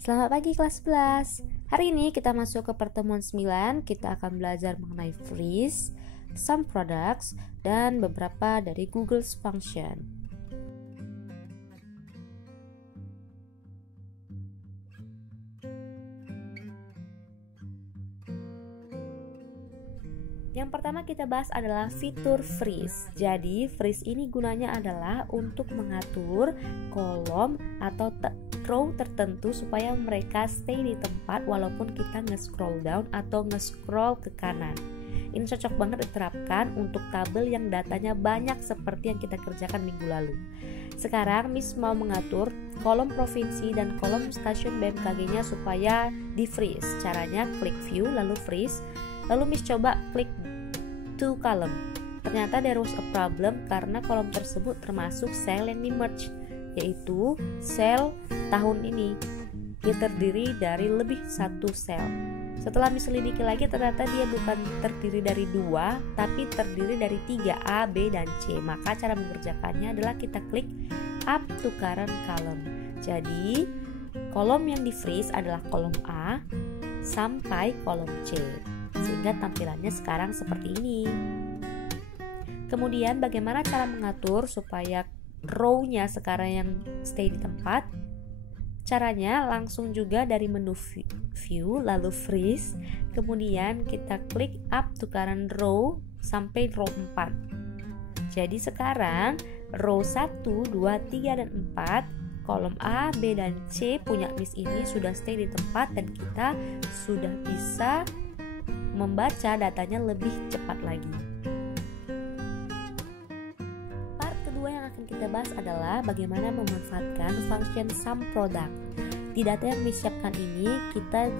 Selamat pagi kelas 11. Hari ini kita masuk ke pertemuan 9. Kita akan belajar mengenai freeze, some products, dan beberapa dari Google's function. Yang pertama kita bahas adalah fitur freeze. Jadi freeze ini gunanya adalah untuk mengatur kolom atau row tertentu supaya mereka stay di tempat walaupun kita nge-scroll down atau nge-scroll ke kanan. Ini cocok banget diterapkan untuk tabel yang datanya banyak seperti yang kita kerjakan minggu lalu. Sekarang Miss mau mengatur kolom provinsi dan kolom stasiun BMKG-nya supaya di freeze. Caranya klik view lalu freeze. Lalu Miss coba klik to column. Ternyata there was a problem karena kolom tersebut termasuk sel yang di merge, yaitu sel tahun ini. Dia terdiri dari lebih satu sel. Setelah Miss selidiki lagi ternyata dia bukan terdiri dari 2, tapi terdiri dari 3, A, B, dan C. Maka cara mengerjakannya adalah kita klik up to current column. Jadi kolom yang di freeze adalah kolom A sampai kolom C, sehingga tampilannya sekarang seperti ini. Kemudian bagaimana cara mengatur supaya row-nya sekarang yang stay di tempat? Caranya langsung juga dari menu view lalu freeze, kemudian kita klik up to current row sampai row 4. Jadi sekarang row 1, 2, 3, dan 4 kolom A, B, dan C punya Miss ini sudah stay di tempat dan kita sudah bisa membaca datanya lebih cepat lagi. Part kedua yang akan kita bahas adalah bagaimana memanfaatkan function some product. Di data yang disiapkan ini kita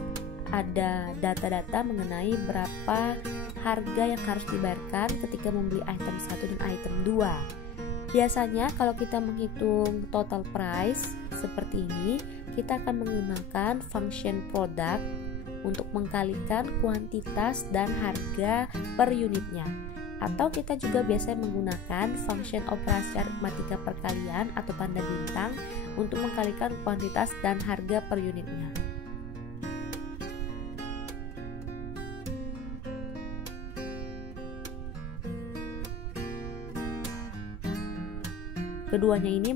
ada data-data mengenai berapa harga yang harus dibayarkan ketika membeli item 1 dan item 2. Biasanya kalau kita menghitung total price seperti ini, kita akan menggunakan function product untuk mengkalikan kuantitas dan harga per unitnya. Atau kita juga biasanya menggunakan function operasi aritmatika perkalian atau tanda bintang untuk mengkalikan kuantitas dan harga per unitnya. Keduanya ini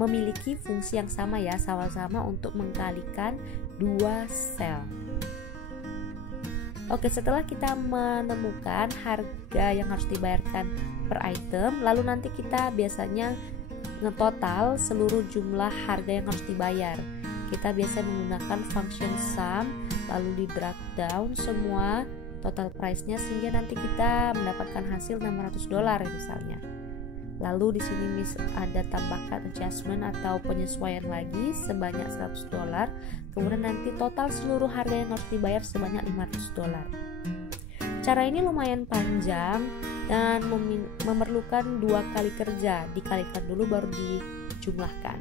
memiliki fungsi yang sama ya, sama-sama untuk mengkalikan dua sel. Oke, setelah kita menemukan harga yang harus dibayarkan per item, lalu nanti kita biasanya ngetotal seluruh jumlah harga yang harus dibayar. Kita biasanya menggunakan function sum, lalu di drag down semua total price-nya sehingga nanti kita mendapatkan hasil $600 misalnya. Lalu di sini Miss ada tambahkan adjustment atau penyesuaian lagi sebanyak $100. Kemudian nanti total seluruh harga yang harus dibayar sebanyak $500. Cara ini lumayan panjang dan memerlukan 2 kali kerja. Dikalikan dulu baru dijumlahkan.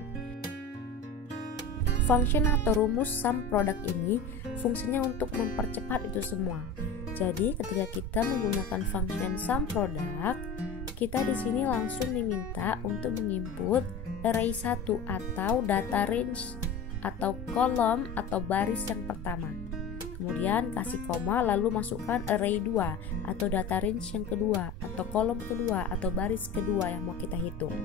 Function atau rumus some product ini fungsinya untuk mempercepat itu semua. Jadi ketika kita menggunakan function some product, kita di sini langsung diminta untuk menginput array 1 atau data range atau kolom atau baris yang pertama. Kemudian kasih koma lalu masukkan array 2 atau data range yang kedua atau kolom kedua atau baris kedua yang mau kita hitung.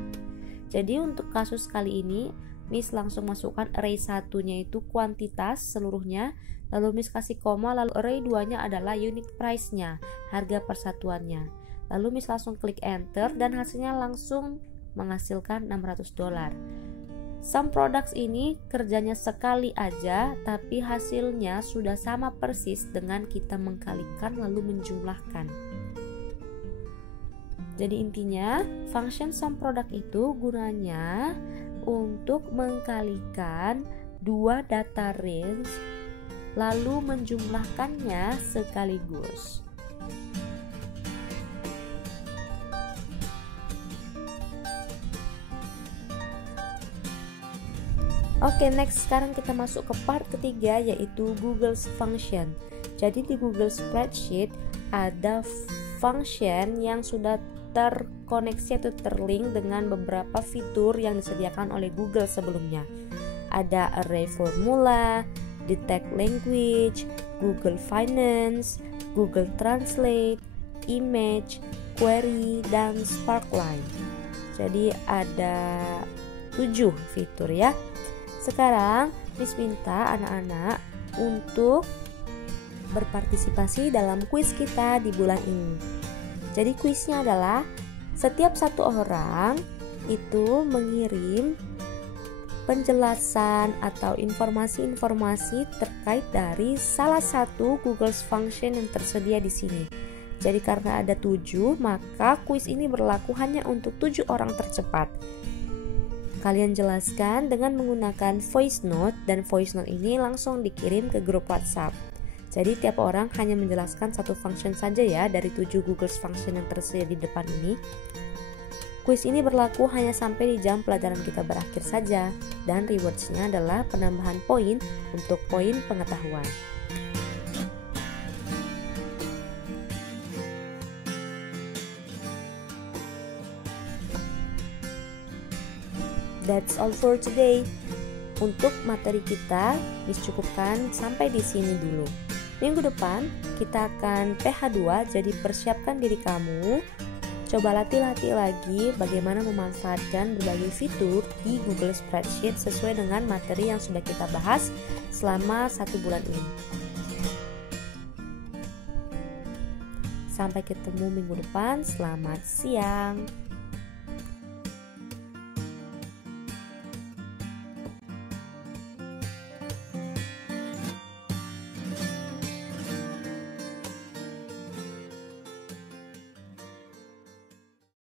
Jadi untuk kasus kali ini Miss langsung masukkan array 1-nya itu kuantitas seluruhnya, lalu Miss kasih koma lalu array 2-nya adalah unit price-nya, harga persatuannya. Lalu Miss langsung klik enter dan hasilnya langsung menghasilkan $600. Some products ini kerjanya sekali aja tapi hasilnya sudah sama persis dengan kita mengkalikan lalu menjumlahkan. Jadi intinya function some product itu gunanya untuk mengkalikan 2 data range lalu menjumlahkannya sekaligus. Oke, next sekarang kita masuk ke part ketiga yaitu Google's function. Jadi di Google Spreadsheet ada function yang sudah terkoneksi atau terlink dengan beberapa fitur yang disediakan oleh Google sebelumnya. ada array formula, detect language, Google Finance, Google Translate, image, query, dan Sparkline. Jadi ada 7 fitur ya. Sekarang Miss minta anak-anak untuk berpartisipasi dalam kuis kita di bulan ini. Jadi kuisnya adalah setiap satu orang itu mengirim penjelasan atau informasi-informasi terkait dari salah satu Google Function yang tersedia di sini. Jadi karena ada 7, maka kuis ini berlaku hanya untuk 7 orang tercepat. Kalian jelaskan dengan menggunakan voice note, dan voice note ini langsung dikirim ke grup WhatsApp. Jadi tiap orang hanya menjelaskan satu function saja ya dari 7 Google Function yang tersedia di depan ini. Kuis ini berlaku hanya sampai di jam pelajaran kita berakhir saja, dan rewards-nya adalah penambahan poin untuk poin pengetahuan. That's all for today. Untuk materi kita, Miss cukupkan sampai di sini dulu. Minggu depan kita akan PH2, jadi persiapkan diri kamu. Coba latih-latih lagi bagaimana memanfaatkan berbagai fitur di Google Spreadsheet sesuai dengan materi yang sudah kita bahas selama 1 bulan ini. Sampai ketemu minggu depan, selamat siang.